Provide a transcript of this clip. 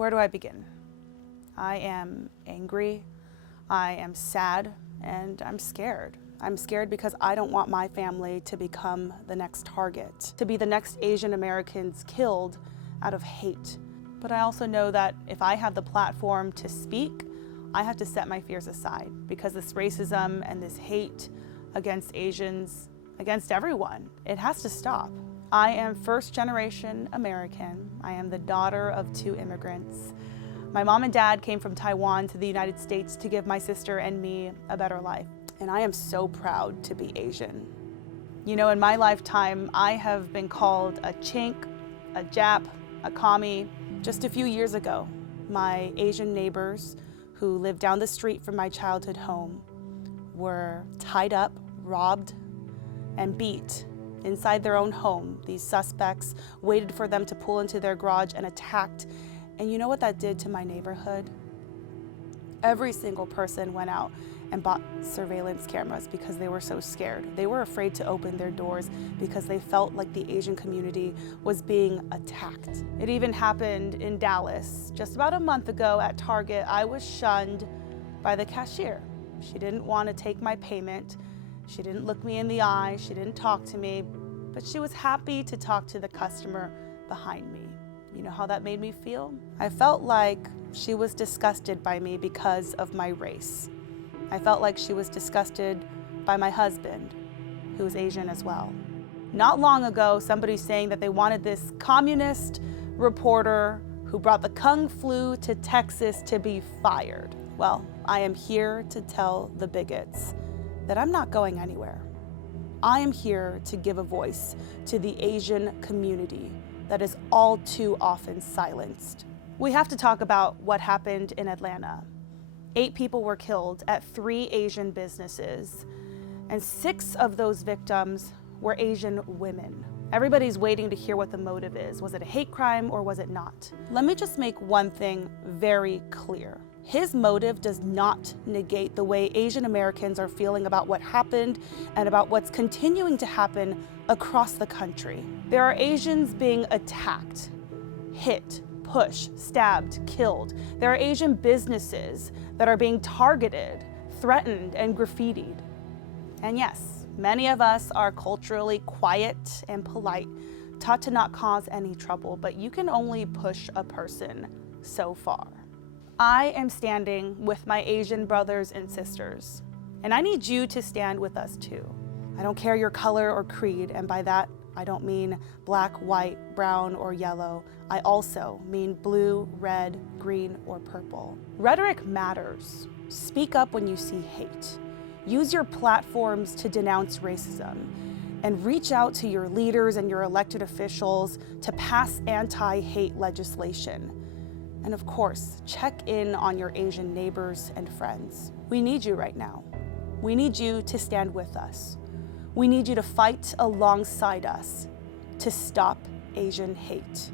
Where do I begin? I am angry, I am sad, and I'm scared. I'm scared because I don't want my family to become the next target, to be the next Asian Americans killed out of hate. But I also know that if I have the platform to speak, I have to set my fears aside because this racism and this hate against Asians, against everyone, it has to stop. I am first-generation American. I am the daughter of 2 immigrants. My mom and dad came from Taiwan to the United States to give my sister and me a better life. And I am so proud to be Asian. You know, in my lifetime, I have been called a chink, a Jap, a commie. Just a few years ago, my Asian neighbors who lived down the street from my childhood home were tied up, robbed, and beat inside their own home. These suspects waited for them to pull into their garage and attacked. And you know what that did to my neighborhood? Every single person went out and bought surveillance cameras because they were so scared. They were afraid to open their doors because they felt like the Asian community was being attacked. It even happened in Dallas. Just about a month ago at Target, I was shunned by the cashier. She didn't want to take my payment. She didn't look me in the eye. She didn't talk to me, but she was happy to talk to the customer behind me. You know how that made me feel? I felt like she was disgusted by me because of my race. I felt like she was disgusted by my husband, who is Asian as well. Not long ago, somebody's saying that they wanted this communist reporter who brought the Kung Flu to Texas to be fired. Well, I am here to tell the bigots that I'm not going anywhere. I am here to give a voice to the Asian community that is all too often silenced. We have to talk about what happened in Atlanta. 8 people were killed at 3 Asian businesses, and 6 of those victims were Asian women. Everybody's waiting to hear what the motive is. Was it a hate crime or was it not? Let me just make one thing very clear. His motive does not negate the way Asian Americans are feeling about what happened and about what's continuing to happen across the country. There are Asians being attacked, hit, pushed, stabbed, killed. There are Asian businesses that are being targeted, threatened, and graffitied. And yes, many of us are culturally quiet and polite, taught to not cause any trouble, but you can only push a person so far. I am standing with my Asian brothers and sisters, and I need you to stand with us too. I don't care your color or creed, and by that, I don't mean black, white, brown, or yellow. I also mean blue, red, green, or purple. Rhetoric matters. Speak up when you see hate. Use your platforms to denounce racism, and reach out to your leaders and your elected officials to pass anti-hate legislation. And of course, check in on your Asian neighbors and friends. We need you right now. We need you to stand with us. We need you to fight alongside us to stop Asian hate.